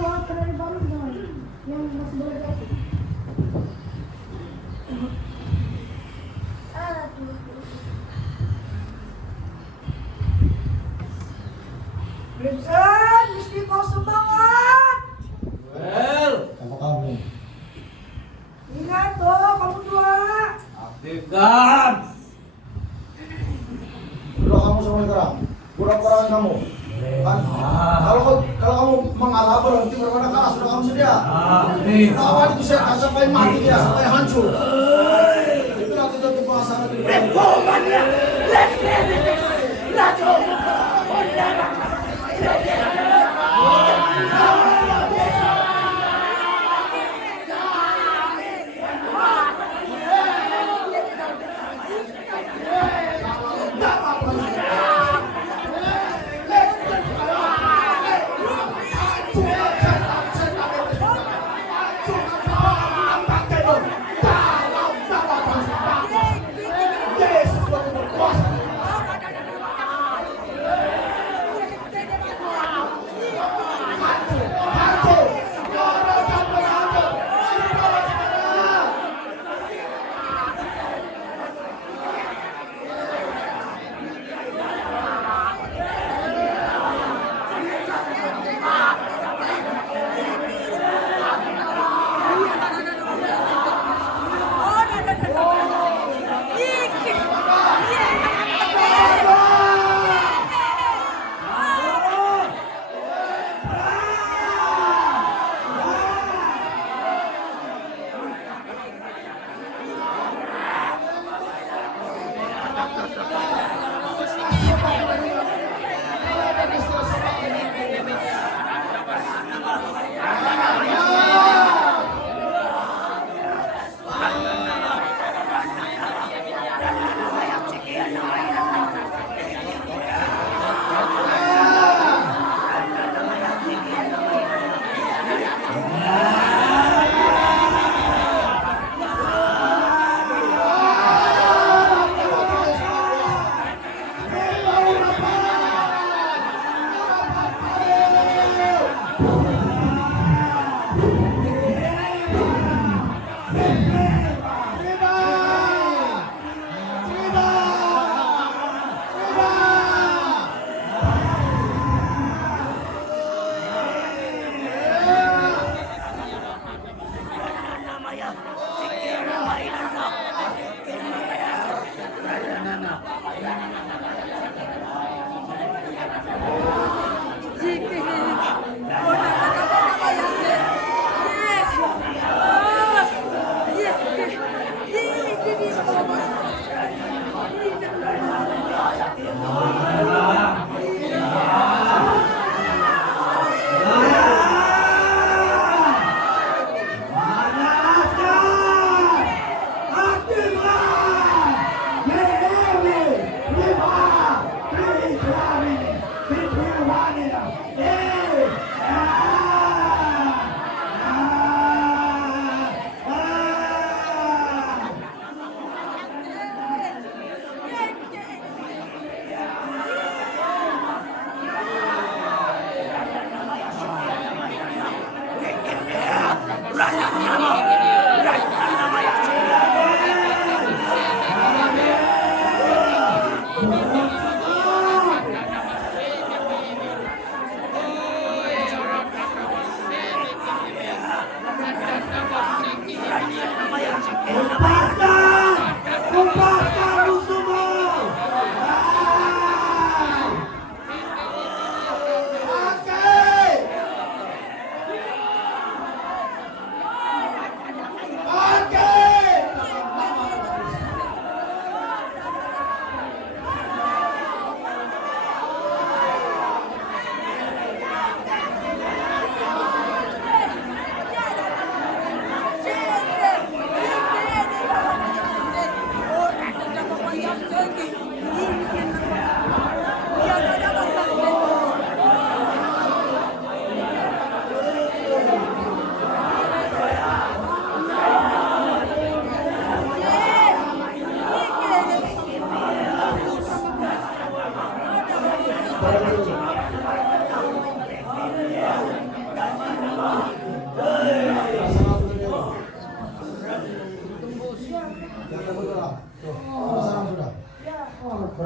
dari baru yang masih belajar. Gibson, mesti kau semangat. Well, Apa kamu? Ingat tuh, kamu dua. aktifkan. Udah kamu semua sekarang. Kurang-kurangan kamu. Kan? Kalau kamu mengalah berhenti bermana kalah sudah kamu sedia. Aktif. Lawan itu saya akan sampai mati dia, sampai hancur. Itu nanti tentu pasangan itu.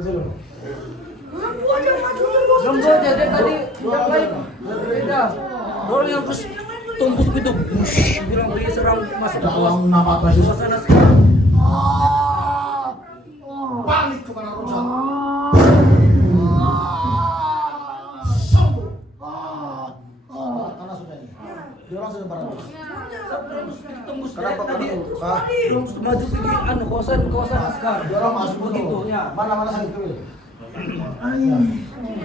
dulu. Ganggu aja maju terus. Ganggu aja dia tadi yang lain. Beda. Orang yang terus tembus gitu. Bush, bilang dia serang masuk Dalam nama Tuhan Yesus. suasana sekarang. Balik kepada roh jahat. Sombong. Karena sudah ini. Dia orang sudah barang. Tembus Kenapa tadi. Hah? Terus maju pergi kawasan askar. Dia orang masuk begitu begitu. ya. Mana sakit kuil.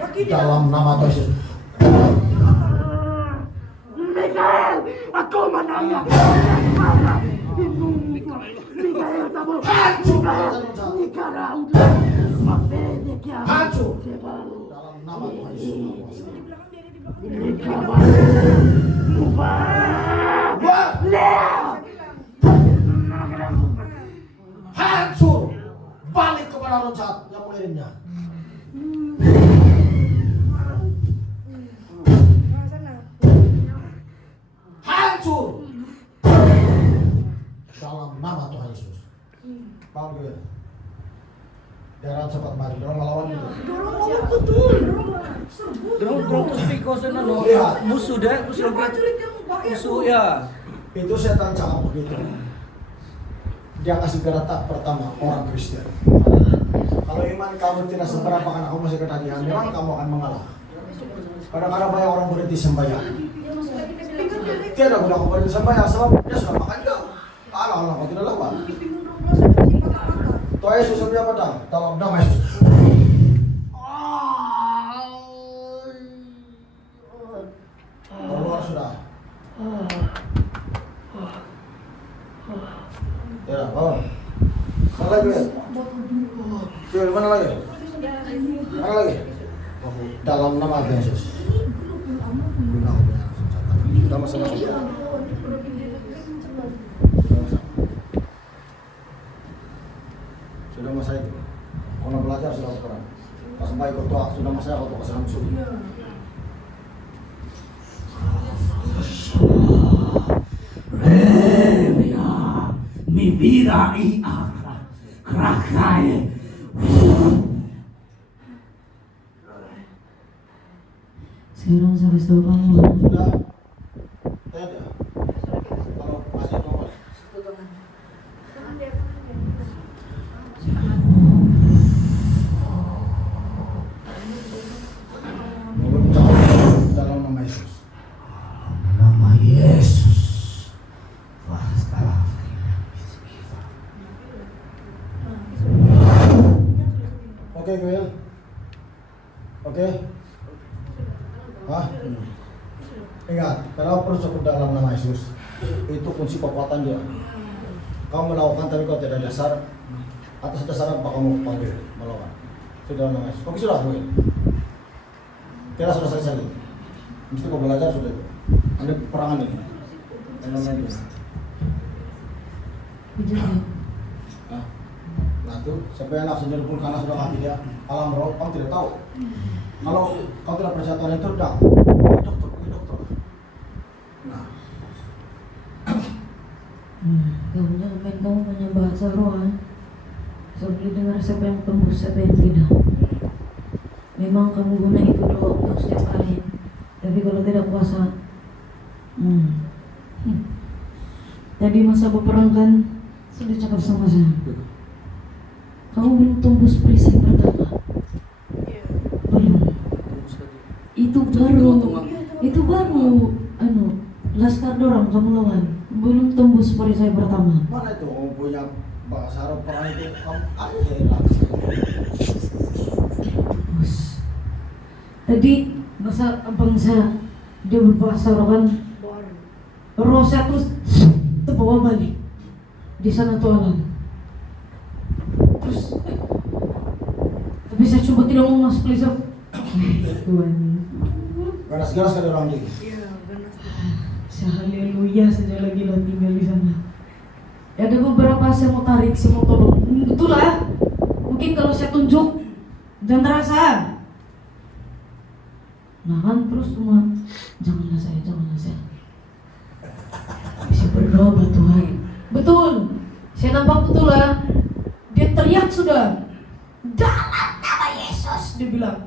Kaki dia. Dalam nama Tuhan Yesus. Mikael, aku menanya. Mikael, kamu. Hancur. Dalam nama Tuhan Yesus. Hancur. Balik kepada roh jahat yang mengirimnya. Nah, sana. Hancur. Dalam nama Tuhan Yesus. Paham gue? Jangan cepat maju, dorong melawan itu. Dorong ngomong betul. Serbu. Dorong terus pergi kawasan Lihat. musuh deh, terus Dia lagi prajurit yang pakai musuh ya. Itu setan cakap begitu. Dia kasih geratak pertama orang Kristen. Kalau iman kamu tidak seberapa karena kamu masih ketagihan, memang kamu akan mengalah. Kadang-kadang banyak orang berhenti sembahyang. Tidak guna kau berhenti sembahyang sebab dia sudah makan juga. Allah kau tidak lawan. Tuhan Yesus sebenarnya apa dah? Dalam nama Yesus. Keluar sudah. Ya, bangun. Mana lagi? Jual mana lagi? Mana lagi? Dalam nama Yesus. Sudah masalah. Sudah masa itu. Kalau belajar sudah kurang. Pas baik kau tua sudah masa kau tua senang sulit. Revia, mi vida y agra, crakae. Sekarang saya kasih tahu kamu. Sudah. Tidak. Kalau masih normal. Dalam nama Yesus. Nama Yesus. Oke, Goel. Oke. Hah? Ingat, kalau bersekutu dalam nama Yesus, itu kunci kekuatan dia. Kamu melakukan tapi kau tidak dasar, atas dasar apa kamu panggil melawan? Sudah nama Yesus. Oke sudah, Goel. Kira sudah selesai lagi. Mesti kau belajar sudah itu. Ada perangan ini. Yang namanya itu. Hah? Nah itu, siapa yang nak sendiri pun karena sudah kaki dia alam roh, kamu tidak tahu. Kalau kau tidak percaya Tuhan itu, dah, dokter. Nah, Kamu banyak bahasa roh kan? Sobri dengar siapa yang tembus, siapa yang tidak. Memang kamu guna itu doa untuk setiap hari. Tapi kalau tidak puasa, Tadi masa berperang kan sudah cakap sama saya. Kamu belum tembus perisai pertama. Belum. Itu baru laskar dorang kamu lawan. Belum tembus perisai pertama. mana itu kamu punya bahasa Arab perang itu kamu ada Bos. Tadi bangsa dia berbahasa roh kan. Roh saya terus terbawa balik di sana tuh alam. Terus tapi saya coba tidak mau masuk Lisa. Tuhan. ganas-ganas kan orang lagi. Haleluya saja lagi lah tinggal di sana. Ya, ada beberapa saya mau tarik, saya mau tolong. Betul lah. Mungkin kalau saya tunjuk jangan terasa. Nah kan terus semua janganlah saya. Bisa berdoa buat Tuhan. Betul. Saya nampak betul lah. Dia teriak sudah. Dalam dia bilang.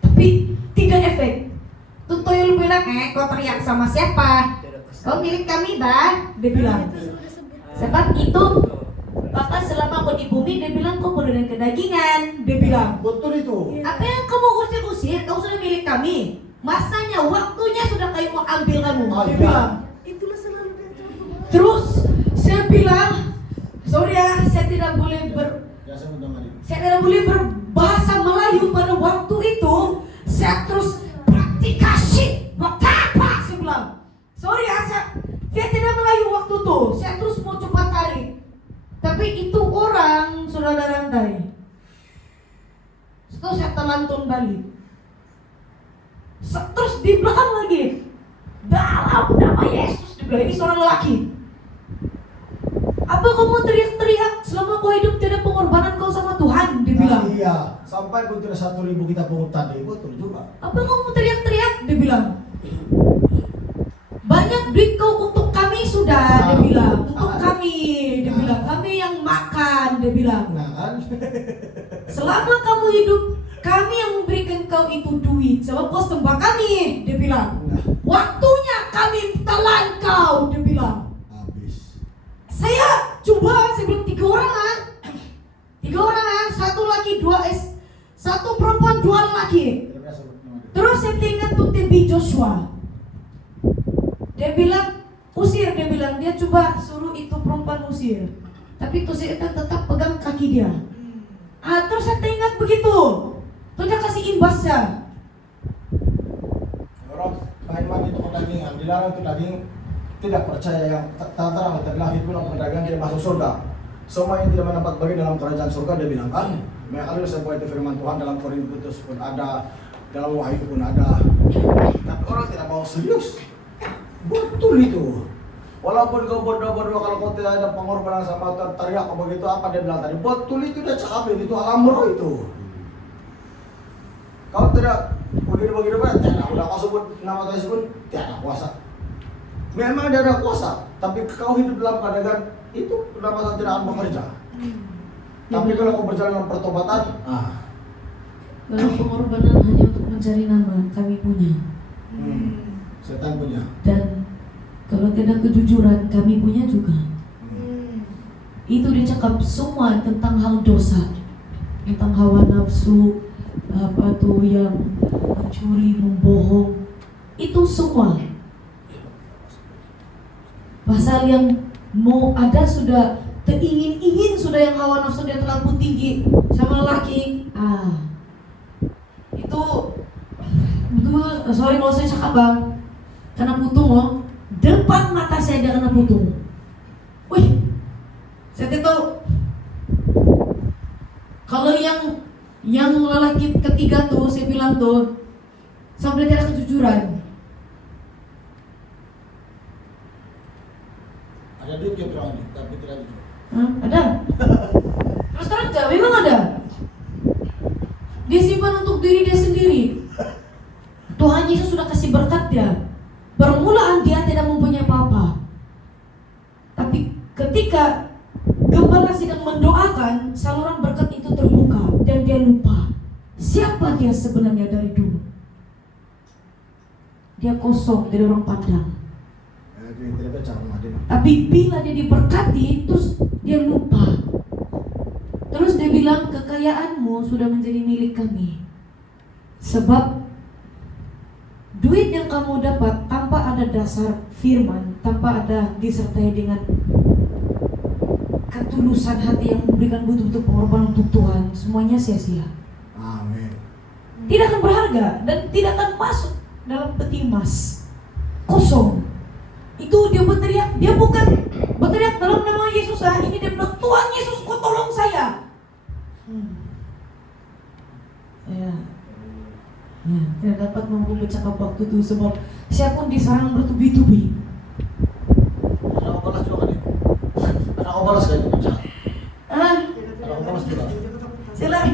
Tapi tidak efek. Tuh Tuyul bilang, kau teriak sama siapa? Kau milik kami, Bang. Dia bilang. Sebab itu, Bapak selama kau di bumi, dia bilang kau penuh dengan kedagingan. Dia bilang. Betul itu. Apa yang kamu usir-usir? Kau sudah milik kami. Masanya, waktunya sudah kamu mau ambil kamu. Dia bilang. Itulah selalu dia coba. Terus saya bilang, sorry ya, saya tidak boleh Ya, saya udah mandi. saya tidak boleh berbahasa Melayu pada waktu itu. Saya terus praktikasi, apa? Saya bilang, sorry ya, saya tidak Melayu waktu itu. Saya terus mau coba tarik. Tapi itu orang sudah ada rantai. Terus saya telantun balik. Terus di belakang lagi, dalam nama Yesus, dibilang ini seorang lelaki. Apa kamu teriak-teriak selama kau hidup tidak pengorbanan kau sama Tuhan? Dibilang. Nah, iya, sampai pun tidak 1.000 kita pungut tadi, betul juga. Apa kamu teriak-teriak? Dibilang. Banyak duit kau untuk kami sudah, dia bilang. Untuk kami, dia bilang. Kami yang makan, dia bilang. Nah kan? Selama kamu hidup, kami yang memberikan kau itu duit. Sebab kau sembah kami, dia bilang. Nah, Waktunya kami telan kau, dia bilang. habis. Saya coba, saya bilang 3 orangan. 3 orangan, 1 laki, 1 perempuan, 2 laki. Tidak biasa nama dia. Terus saya ingat tuh Tebi Joshua. Dia bilang, usir, dia bilang, dia coba suruh itu perempuan usir. Tapi tuh saya tetap pegang kaki dia. Terus saya ingat begitu. Terus dia kasih imbasnya. Orang main-main itu perdagangan, dilarang itu daging, tidak percaya yang terang terlahir pun perdagangan dia masuk surga. Semua yang tidak mendapat bagian dalam kerajaan surga, dia bilang kan. Banyak kali sebuah itu firman Tuhan dalam Korintus pun ada, dalam Wahyu pun ada. Tapi orang tidak mau serius. Betul itu. Walaupun kau berdoa-doa, kalau kau tidak ada pengorbanan sama Tuhan, teriak kau begitu, apa dia bilang tadi? Betul itu, dia cakap itu alam roh itu. Kau tidak begitu-begitu kan? Tidak, udah kau sebut nama Tuhan pun tidak kuasa. Memang dia ada kuasa, tapi kau hidup dalam keadaan itu kenapa Tuhan tidak akan bekerja? Tapi kalau kau berjalan dalam pertobatan, Kalau pengorbanan hanya untuk mencari nama, kami punya. setan punya. Dan kalau tidak kejujuran, kami punya juga. Itu dicakap semua tentang hal dosa, tentang hawa nafsu, apa tuh yang mencuri, membohong, itu semua. Pasal yang mau ada sudah teingin-ingin, sudah yang hawa nafsu dia terlalu tinggi sama lelaki. Itu betul, sorry kalau saya cakap bang, karena putung loh. Depan mata saya dia kena putung. Wih, saya tahu. Kalau yang lelaki ketiga tuh, saya bilang tuh, sampai dia ada kejujuran. Ada duit yang kurang ini, tapi tidak jujur. Ada. Terus terang aja, memang ada. Dia simpan untuk diri dia sendiri. Tuhan Yesus sudah kasih berkat dia. Permulaan dia tidak mempunyai apa-apa. Tapi ketika gembala sedang mendoakan, saluran berkat itu terbuka dan dia lupa siapa dia sebenarnya dari dulu. Dia kosong, tidak orang pandang. Tidak baca sama dia. Tapi bila dia diberkati, terus dia lupa. Terus dia bilang, kekayaanmu sudah menjadi milik kami. Sebab duit yang kamu dapat tanpa ada dasar firman, tanpa ada disertai dengan ketulusan hati yang memberikan betul-betul pengorbanan untuk Tuhan, semuanya sia-sia. Amin. Tidak akan berharga dan tidak akan masuk dalam peti emas. Kosong. Itu dia berteriak, dia bukan berteriak dalam nama Yesus. Ini dia bilang, Tuhan Yesus, kau tolong saya. Ya, tidak dapat mampu bercakap waktu itu sebab saya pun diserang bertubi-tubi. Ada kau balas juga kan? Ada kau balas kan? Ada kau balas juga. Silakan.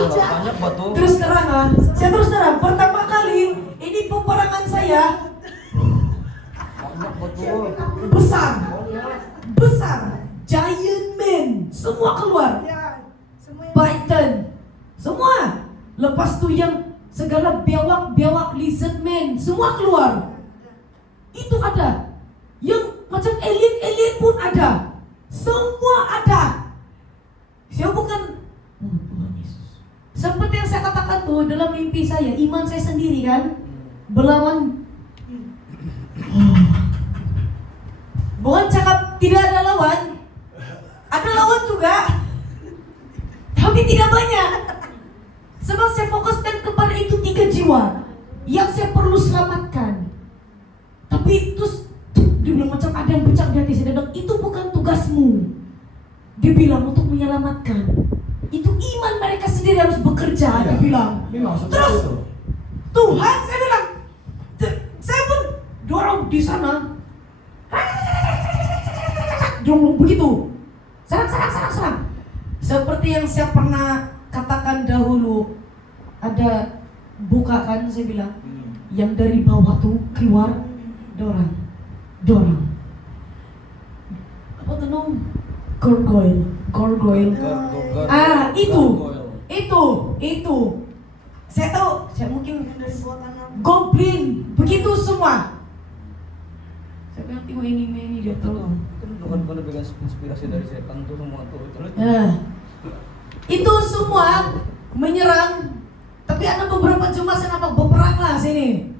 Banyak batu. Terus terang saya terus terang. Pertama kali ini peperangan saya Banyak batu. besar, giant man, semua keluar. segala biawak-biawak, lizard man, semua keluar. Itu ada. Yang macam alien pun ada. Semua ada. Saya bukan Tuhan Yesus. Seperti yang saya katakan tuh dalam mimpi saya, iman saya sendiri kan berlawan. Bukan cakap tidak ada lawan. Ada lawan juga. Tapi tidak banyak. Sebab saya fokuskan kepada itu 3 jiwa yang saya perlu selamatkan. Tapi terus dia bilang macam ada yang pecah di hati saya. Dia bilang itu bukan tugasmu. Dia bilang untuk menyelamatkan. Itu iman mereka sendiri harus bekerja. Dia bilang. Terus Tuhan, saya bilang, saya pun dorong di sana. Dorong begitu. Serang. Seperti yang saya pernah katakan dahulu, ada bukakan, saya bilang, yang dari bawah tuh keluar, dorang. Apa tuh nom? Gargoyle. Itu. Saya tahu, saya mungkin goblin, begitu semua. Saya bilang tengok ini dia tahu. Bukan pegang inspirasi dari setan tuh semua tuh. Itu semua menyerang. Tapi ada beberapa jemaat saya nampak berperang lah sini.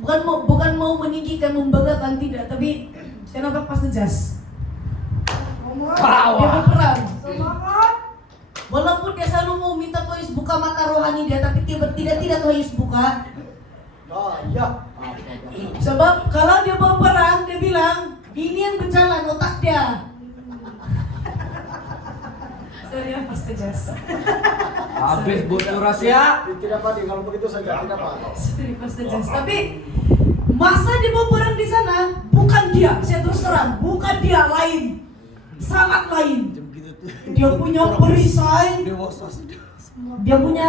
Bukan mau meninggikan, membanggakan, tidak. Tapi saya nampak pas jas. Dia berperang. Walaupun dia selalu mau minta Tuhan Yesus buka mata rohani dia, tapi tidak Tuhan Yesus buka. Sebab kalau dia berperang, dia bilang ini yang berjalan otak dia. Sorry Pastor Jas. Habis bocor rahasia. Tidak Pak, kalau begitu saja tidak Pak. Sorry Pastor Jas. Tapi masa dia berperang di sana bukan dia. Saya terus terang, bukan dia, lain. Sangat lain. Dia punya perisai. Dia punya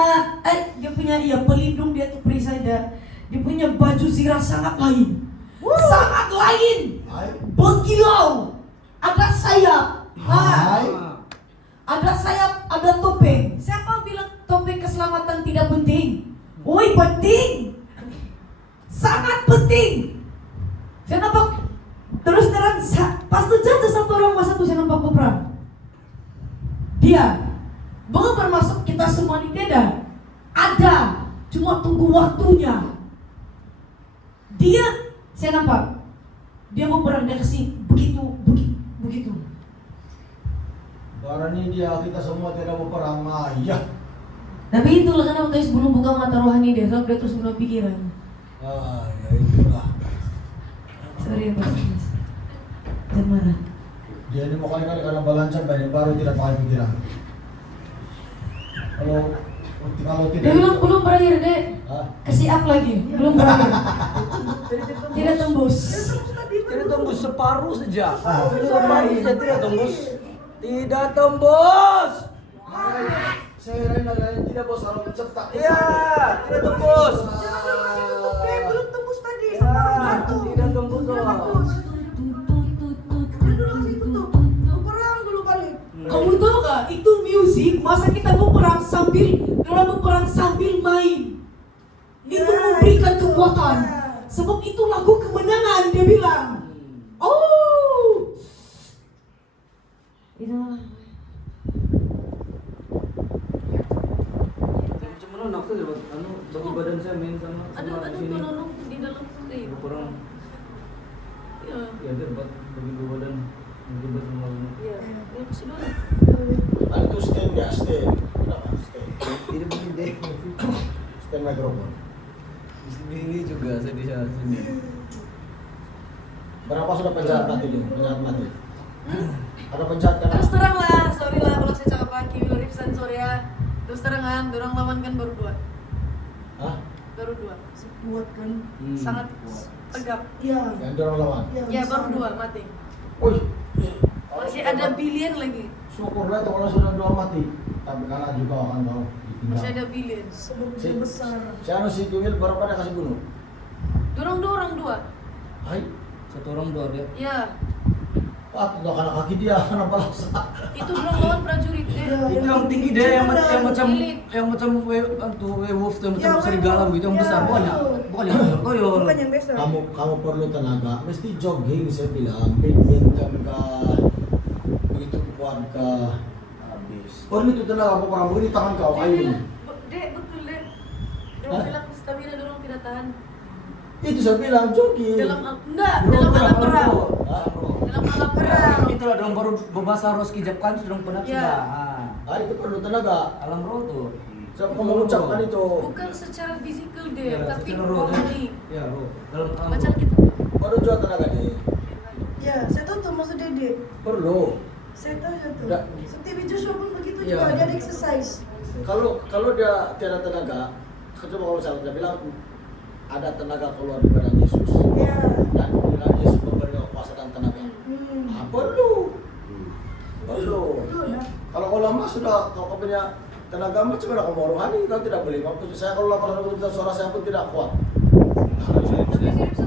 pelindung, dia tuh perisai dia punya baju zirah sangat lain. Sangat lain. Berkilau. Ada sayap. Ada sayap, ada topeng. Siapa bilang topeng keselamatan tidak penting? Woi, penting. Sangat penting. Saya nampak terus terang pas terjadi satu orang masa tuh saya nampak berperang. Dia bukan bermaksud kita semua ini beda. Ada, cuma tunggu waktunya. Dia, saya nampak dia berperang, dia kasih begitu. Barang ini dia kita semua tidak berperang, ya. Tapi itulah kenapa guys belum buka mata rohani dia, sebab dia terus penuh pikiran. Ya itulah. Sorry ya Pak. Jangan marah. Dia ini mau kali-kali karena balancan banyak baru tidak pakai pikiran. Kalau tidak. Dia bilang belum berakhir dek. Kasih up lagi, belum berakhir. Tidak tembus. Tidak tembus separuh saja. Separuh saja tidak tembus. Tidak tembus. Saya lain tidak bos kalau cetak. Iya, tidak tembus. Belum tembus tadi. Tidak tembus dong. Perang dulu balik. Kamu tahu gak, itu musik masa kita berperang sambil main. Itu memberikan kekuatan. Sebab itu lagu kemenangan, dia bilang. Oh. Itulah. Macam mana nak tu bagi badan saya main sama sini. Ada di dalam sini. Kurang. Ya. Ya dia bagi badan mungkin sama. Ya. Ya kasih dulu. Itu stand ya, stand. Kenapa stand? Ini begini. Stand mikrofon. Ini juga saya di sana sini. Berapa sudah penjahat mati dia? Penjahat mati. Ada penjahat kan? Terus terang lah, sorry lah kalau saya cakap lagi, Wilripsan, sorry ya. Terus terangan, dorang lawan kan baru 2. Hah? Baru 2. Kuat kan? Sangat tegap. Iya. Yang dorong lawan. Ya baru 2 mati. Wih. Masih ada billion lagi. Syukurlah itu kalau sudah dua mati. Tapi karena juga akan kau ditinggal. Masih ada billion. Sebelum dia besar. Si anu si Kiwil berapa dia kasih bunuh? Dorang 2. Hai. Satu orang dua dia. Ya. Patut lah karena kaki dia kena palasa. Itu belum lawan prajurit deh. Itu yang tinggi deh, yang macam werewolf tuh, yang macam Ya, serigala werewolf. begitu, yang Ya, besar, bukan ya? itu. Bukan yang koyor. Bukan yang besar. Kamu perlu tenaga, mesti jogging saya bilang, badminton kah, begitu kuat kah. Habis. Perlu itu tenaga, apa orang beri tangan kau Dia ayo. bilang, Dek, betul dek. Dorong Hah? bilang stamina dorong tidak tahan. Itu saya bilang jogging. Enggak, dalam alam perang. Ah, Dalam alam perang. Itulah dong baru berbahasa Roski Japkan itu dong penat Ya. sudah. itu perlu tenaga. Alam roh tuh. Saya mau mengucapkan itu. Bukan secara fisikal deh, Ya, tapi secara roh. rohani. Ya roh. Dalam alam Macam roh. kita. Perlu juga tenaga deh. Ya, saya tahu tuh maksud Dede. Perlu. Saya tahu tuh. Nggak. Seperti Joshua pun begitu Ya. juga, dia ada exercise. Kalau dia tiada tenaga, coba kalau misalnya dia bilang ada tenaga keluar dari badan Yesus. Ya. Dan bila Yesus memberi kuasa dan tenaga. Perlu. Perlu. Nah. Kalau kau lama sudah kau punya tenaga macam mana kau mau rohani, kau tidak boleh. Maksud saya kalau lama suara saya pun tidak kuat. Tapi